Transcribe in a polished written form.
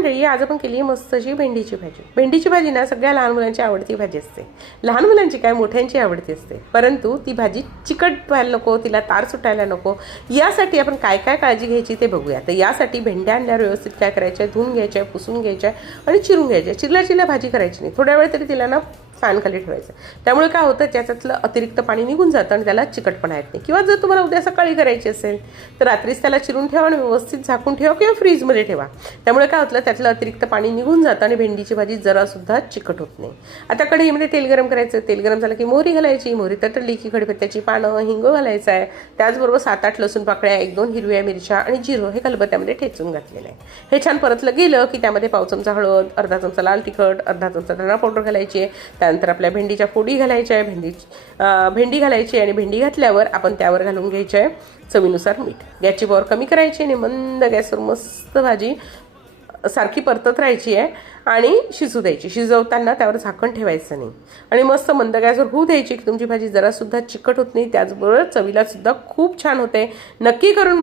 मंडळी, आज आपण केली मस्त अशी भेंडीची भाजी. भेंडीची भाजी ना सगळ्या लहान मुलांची आवडती भाजी असते. लहान मुलांची काय, मोठ्यांची आवडती असते. परंतु ती भाजी चिकट व्हायला नको, तिला तार सुटायला नको, यासाठी आपण काय काय काळजी घ्यायची ते बघूया. तर यासाठी भेंड्या आणल्यावर व्यवस्थित काय करायचं आहे, धुवून घ्यायच्या, पुसून घ्यायच्या आणि चिरून घ्यायच्या. चिरल्या भाजी करायची नाही, थोड्या वेळ तरी तिला ना फॅन खाली ठेवायचं. त्यामुळे काय होतं, त्याच्यातलं अतिरिक्त पाणी निघून जातं आणि त्याला चिकटपणा येत नाही. किंवा जर तुम्हाला उद्या सकाळी करायची असेल तर रात्रीच त्याला चिरून ठेवा आणि व्यवस्थित झाकून ठेवा किंवा फ्रीजमध्ये ठेवा. त्यामुळे काय होतं, त्यातलं अतिरिक्त पाणी निघून जातं आणि भेंडीची भाजी जरासुद्धा चिकट होत नाही. आता कढईमध्ये तेल गरम करायचं. तेल गरम झालं की मोहरी घालायची. मोहरी तळली की कढीपत्त्याची पानं, हिंग घालायचं आहे. त्याचबरोबर 7-8 लसूण पाकळ्या, 1-2 हिरव्या मिरच्या आणि जिरं हे खलबत्त्यामध्ये ठेचून घातलेलं आहे. हे छान परतलं गेलं की त्यामध्ये पाव चमचा हळद, अर्धा चमचा लाल तिखट, अर्धा चमचा धना पावडर घालायची आहे. त्यानंतर आपल्या भेंडीच्या फोडी घालायच्या आहे. भेंडी घालायची आणि भेंडी घातल्यावर आपण त्यावर घालून घ्यायची आहे चवीनुसार मीठ. गॅसची पॉवर कमी करायची आणि मंद गॅसवर मस्त भाजी सारखी परतत राहायची आहे आणि शिजू द्यायची. शिजवताना त्यावर झाकण ठेवायचं नाही आणि मस्त मंद गॅसवर होऊ द्यायची की तुमची भाजी जरासुद्धा चिकट होत नाही. त्याचबरोबर चवीला सुद्धा खूप छान होते. नक्की करून